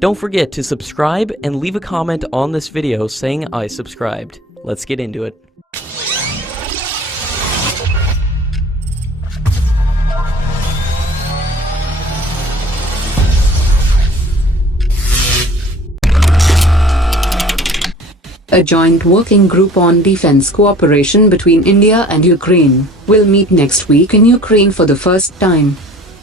Don't forget to subscribe and leave a comment on this video saying I subscribed. Let's get into it. A joint working group on defense cooperation between India and Ukraine will meet next week in Ukraine for the first time.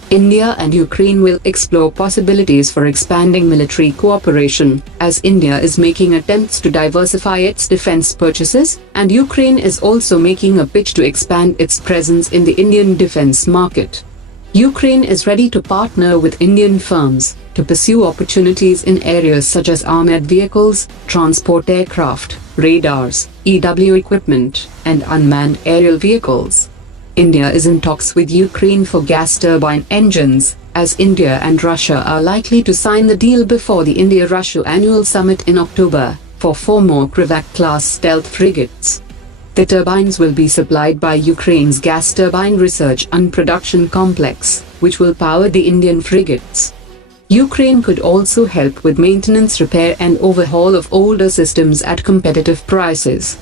India and Ukraine will explore possibilities for expanding military cooperation, as India is making attempts to diversify its defense purchases, and Ukraine is also making a pitch to expand its presence in the Indian defense market. Ukraine is ready to partner with Indian firms to pursue opportunities in areas such as armored vehicles, transport aircraft, radars, EW equipment, and unmanned aerial vehicles. India is in talks with Ukraine for gas turbine engines, as India and Russia are likely to sign the deal before the India-Russia annual summit in October for 4 more Krivac-class stealth frigates. The turbines will be supplied by Ukraine's gas turbine research and production complex, which will power the Indian frigates. Ukraine could also help with maintenance, repair and overhaul of older systems at competitive prices.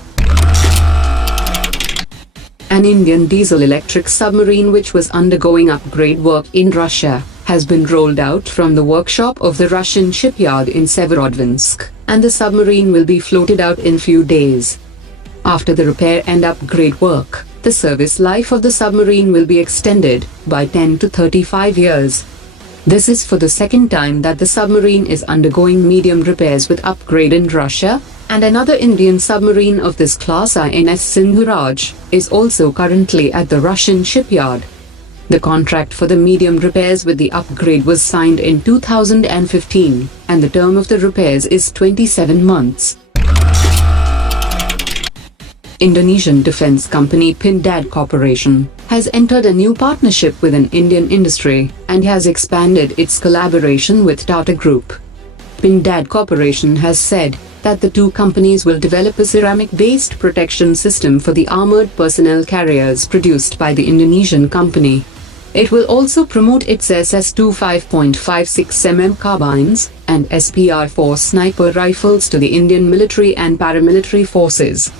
An Indian diesel-electric submarine which was undergoing upgrade work in Russia has been rolled out from the workshop of the Russian shipyard in Severodvinsk, and the submarine will be floated out in few days. After the repair and upgrade work, the service life of the submarine will be extended by 10 to 35 years. This is for the second time that the submarine is undergoing medium repairs with upgrade in Russia, and another Indian submarine of this class, INS Sindhukesari, is also currently at the Russian shipyard. The contract for the medium repairs with the upgrade was signed in 2015, and the term of the repairs is 27 months. Indonesian defense company Pindad Corporation has entered a new partnership with an Indian industry and has expanded its collaboration with Tata Group. Pindad Corporation has said that the two companies will develop a ceramic-based protection system for the armored personnel carriers produced by the Indonesian company. It will also promote its SS2 5.56mm carbines and SPR-4 sniper rifles to the Indian military and paramilitary forces.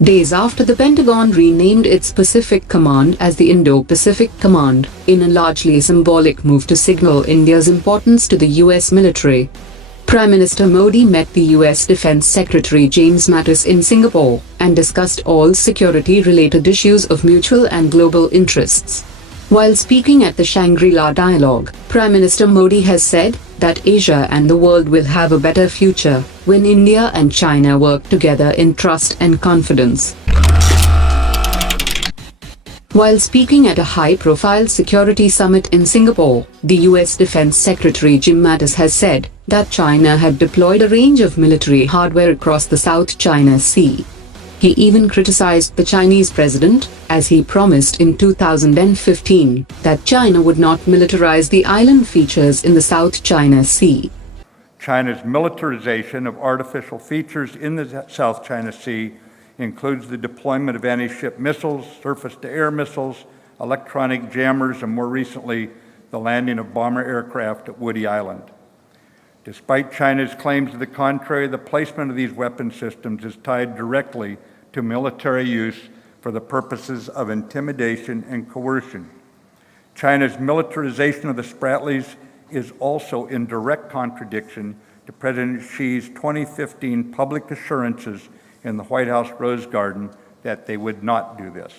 Days after the Pentagon renamed its Pacific Command as the Indo-Pacific Command, in a largely symbolic move to signal India's importance to the US military, Prime Minister Modi met the US Defense Secretary James Mattis in Singapore and discussed all security-related issues of mutual and global interests. While speaking at the Shangri-la dialogue, Prime Minister Modi has said that Asia and the world will have a better future when India and China work together in trust and confidence. While speaking at a high-profile security summit in Singapore, the US Defense Secretary Jim Mattis has said that China had deployed a range of military hardware across the South China Sea. He even criticized the Chinese president, as he promised in 2015 that China would not militarize the island features in the South China Sea. China's militarization of artificial features in the South China Sea includes the deployment of anti-ship missiles, surface-to-air missiles, electronic jammers, and more recently, the landing of bomber aircraft at Woody Island. Despite China's claims to the contrary, the placement of these weapon systems is tied directly to military use for the purposes of intimidation and coercion. China's militarization of the Spratlys is also in direct contradiction to President Xi's 2015 public assurances in the White House Rose Garden that they would not do this.